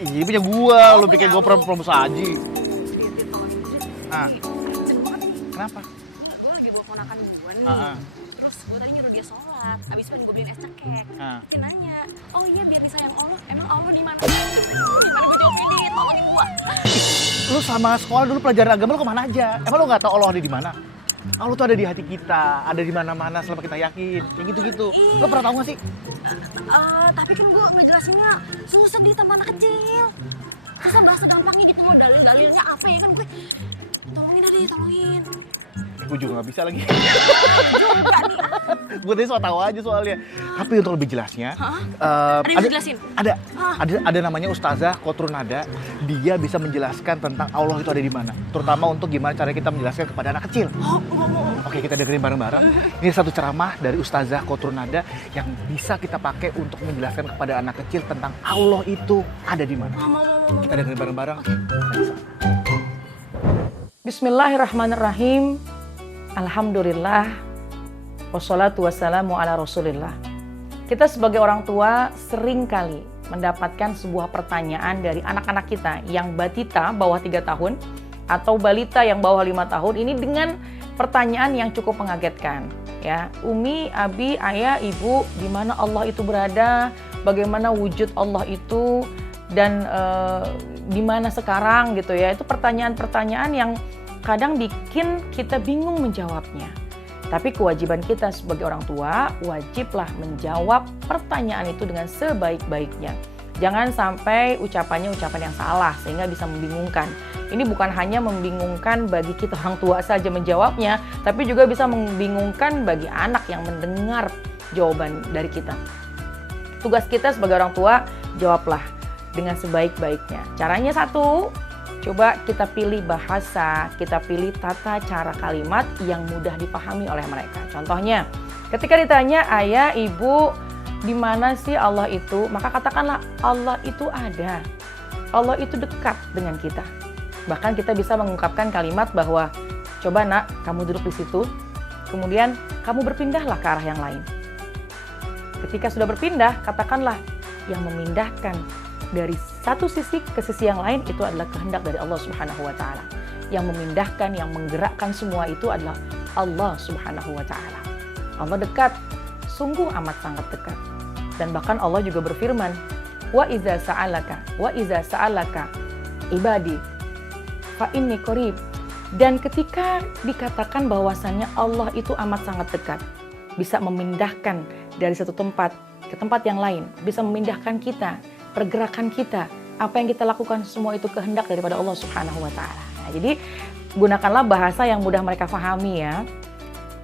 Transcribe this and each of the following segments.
Ini punya gua, lu pikir gua promo saji. Urgent banget nih. Kenapa? Nih, gue lagi bawa ponakan gue nih. Terus gue tadi nyuruh dia sholat. Abis itu gue beliin es cekek. Dia nanya, oh iya biar disayang Allah. Emang Allah di mana? Gimana gue jawab ini? Tolongin gue. Lu sama sekolah dulu pelajaran agama lu kemana aja? Emang lu nggak tahu Allah ada di mana? Allah tuh ada di hati kita, ada di mana-mana selama kita yakin. Kayak gitu-gitu. Lu pernah tahu nggak sih? Tapi kan gue ngejelasinnya susah di teman anak kecil. Susah bahasa gampangnya gitu loh, dalil-dalilnya apa ya kan gue. Tolongin Adi, tolongin. Gue juga nggak bisa lagi. Juga nih. Gue tadi so tau aja soalnya. Tapi untuk lebih jelasnya, Ada yang bisa jelasin? Ada namanya Ustazah Kotrunada. Dia bisa menjelaskan tentang Allah itu ada di mana. Terutama untuk gimana cara kita menjelaskan kepada anak kecil. Oke, kita dengerin bareng-bareng. Ini satu ceramah dari Ustazah Kotrunada yang bisa kita pakai untuk menjelaskan kepada anak kecil tentang Allah itu ada di mana. Kita dengerin bareng-bareng. Bismillahirrahmanirrahim. Alhamdulillah. Wassalatu wassalamu ala rasulillah. Kita sebagai orang tua sering kali mendapatkan sebuah pertanyaan dari anak-anak kita yang batita bawah 3 tahun atau balita yang bawah 5 tahun ini dengan pertanyaan yang cukup mengagetkan. Ya, Umi, Abi, Ayah, Ibu, di mana Allah itu berada? Bagaimana wujud Allah itu? Dan di mana sekarang gitu ya. Itu pertanyaan-pertanyaan yang kadang bikin kita bingung menjawabnya. Tapi kewajiban kita sebagai orang tua wajiblah menjawab pertanyaan itu dengan sebaik-baiknya. Jangan sampai ucapannya ucapan yang salah sehingga bisa membingungkan. Ini bukan hanya membingungkan bagi kita orang tua saja menjawabnya, tapi juga bisa membingungkan bagi anak yang mendengar jawaban dari kita. Tugas kita sebagai orang tua, jawablah dengan sebaik-baiknya. Caranya satu, coba kita pilih bahasa, kita pilih tata cara kalimat yang mudah dipahami oleh mereka. Contohnya, ketika ditanya, Ayah, Ibu, di mana sih Allah itu? Maka katakanlah, Allah itu ada. Allah itu dekat dengan kita. Bahkan kita bisa mengungkapkan kalimat bahwa, coba nak, kamu duduk di situ, kemudian kamu berpindahlah ke arah yang lain. Ketika sudah berpindah, katakanlah, yang memindahkan dari satu sisi ke sisi yang lain itu adalah kehendak dari Allah Subhanahu wa taala. Yang memindahkan, yang menggerakkan semua itu adalah Allah Subhanahu wa taala. Allah dekat, sungguh amat sangat dekat. Dan bahkan Allah juga berfirman, wa iza sa'alaka ibadi fa inni qarib. Dan ketika dikatakan bahwasannya Allah itu amat sangat dekat, bisa memindahkan dari satu tempat ke tempat yang lain, bisa memindahkan kita, pergerakan kita, apa yang kita lakukan semua itu kehendak daripada Allah Subhanahu wa taala. Nah, jadi gunakanlah bahasa yang mudah mereka pahami ya.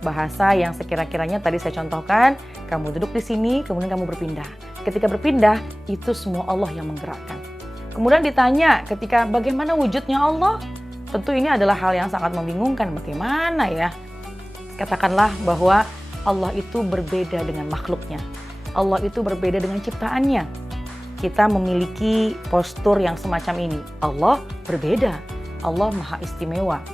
Bahasa yang sekira-kiranya tadi saya contohkan, kamu duduk di sini, kemudian kamu berpindah. Ketika berpindah, itu semua Allah yang menggerakkan. Kemudian ditanya ketika bagaimana wujudnya Allah? Tentu ini adalah hal yang sangat membingungkan. Bagaimana ya? Katakanlah bahwa Allah itu berbeda dengan makhluknya. Allah itu berbeda dengan ciptaannya. Kita memiliki postur yang semacam ini. Allah berbeda. Allah maha istimewa.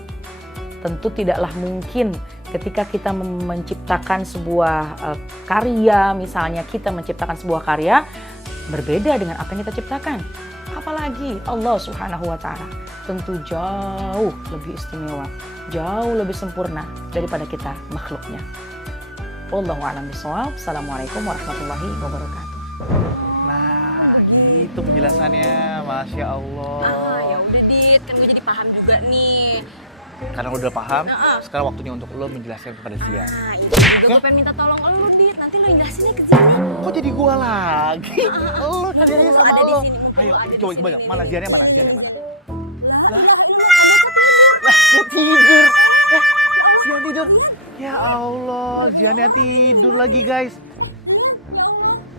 Tentu tidaklah mungkin ketika kita menciptakan sebuah karya, misalnya kita menciptakan sebuah karya, berbeda dengan apa yang kita ciptakan. Apalagi Allah Subhanahu wa taala tentu jauh lebih istimewa, jauh lebih sempurna daripada kita makhluknya. Wallahu a'lam bishawab. Assalamualaikum warahmatullahi wabarakatuh. Nah, gitu penjelasannya. Masya Allah. Ya udah Dit, kan gue jadi paham juga nih. Karena lo udah paham, sekarang waktunya untuk lo menjelaskan kepada Zian. Nah, itu juga gue pengen minta tolong lo, Dit. Nanti lo jelasinnya ke sini. Kok jadi gua lagi? Lo tadi aja sama ada di lo. sini, mumpung Ayo, lo ada di coba sini, coba. Dit. Mana Ziannya mana? Ziannya mana? Lah, Dia tidur. Zian tidur. Ya Allah, Ziannya tidur lagi guys.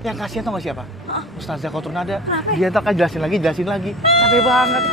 Yang kasihan tau gak siapa? Ustazah Kotrunada. Kenapa? Dia ntar kan jelasin lagi. Capek banget.